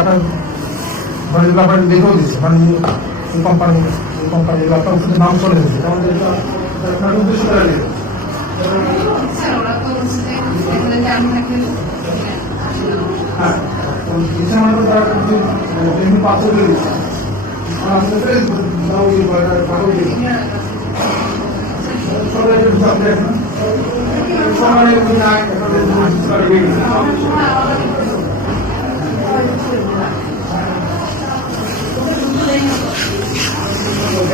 আপনার মানে আপনার দেখেও দিচ্ছে মানে কোম্পানি আপনার নাম চলে গেছে আমাদের আপনার উদ্দেশ্য করা যায় হ্যাঁ পাথর দিচ্ছে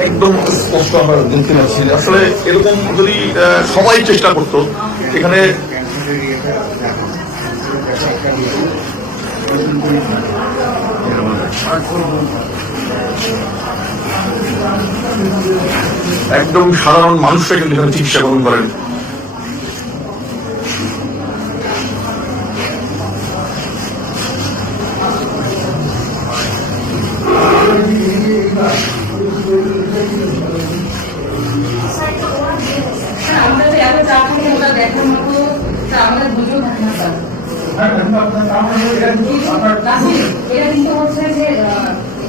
একদম স্পষ্ট আমরা দেখতে পাচ্ছি আসলে এরকম যদি সবাই চেষ্টা করতো এখানে একদম সাধারণ মানুষরা কিন্তু এখানে চিকিৎসা গ্রহণ করেন। আমাদের বুঝেও থাকে না স্যার এটা কিন্তু হচ্ছে যে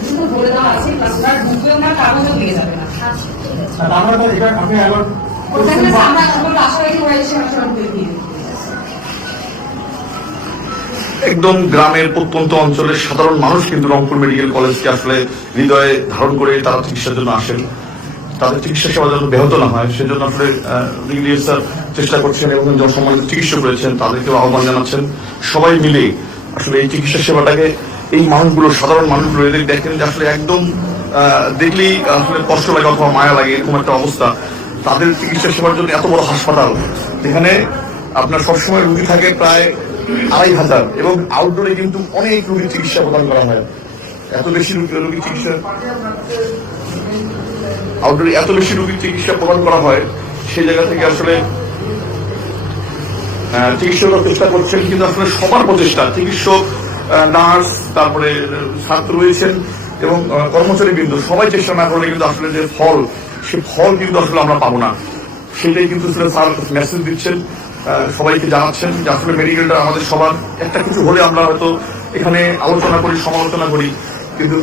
শুধু বলে দেওয়া আছে প্লাস বুঝবেও না কাগজও পেয়ে যাবে না আমরা আশাবাদী হয়েছে একদম গ্রামের প্রত্যন্ত অঞ্চলের সাধারণ মানুষ কিন্তু রংপুর মেডিকেল কলেজকে আসলে হৃদয়ে ধারণ করে তারা চিকিৎসার জন্য আসেন, তাদের চিকিৎসা সেবা যেন ব্যাহত না হয় সেজন্য আসলে ব্রিগেডিয়ার স্যার চেষ্টা করছেন এবং জনসম্মানিত চিকিৎসক রয়েছেন তাদেরকেও আহ্বান জানাচ্ছেন সবাই মিলে আসলে এই চিকিৎসা সেবাটাকে এই মানুষগুলো সাধারণ মানুষগুলো এদের দেখেন যে আসলে একদম দেখলেই আসলে কষ্ট লাগে অথবা মায়া লাগে এরকম একটা অবস্থা। তাদের চিকিৎসা সেবার জন্য এত বড় হাসপাতাল যেখানে আপনার সবসময় রুগী থাকে প্রায় ২,৫০০ এবং আউটডোরে কিন্তু অনেক রুগীর চিকিৎসা প্রদান করা হয়। এত বেশি রুগীর চিকিৎসা আউটডোরে এত বেশি রোগীর চিকিৎসা প্রদান করা হয় সেই জায়গা থেকে আসলে চিকিৎসকরা চেষ্টা করছেন কিন্তু আসলে সবার প্রচেষ্টা চিকিৎসক নার্স তারপরে ছাত্র রয়েছেন এবং কর্মচারী বিন্দু সবাই চেষ্টা না করলে কিন্তু আসলে যে ফল সে ফল কিন্তু আসলে আমরা পাবো না। সেটাই কিন্তু স্যার মেসেজ দিচ্ছেন, সবাইকে জানাচ্ছেন যে আসলে মেডিকেলটা আমাদের সবার একটা কিছু হলে আমরা হয়তো এখানে আলোচনা করি সমালোচনা করি কিন্তু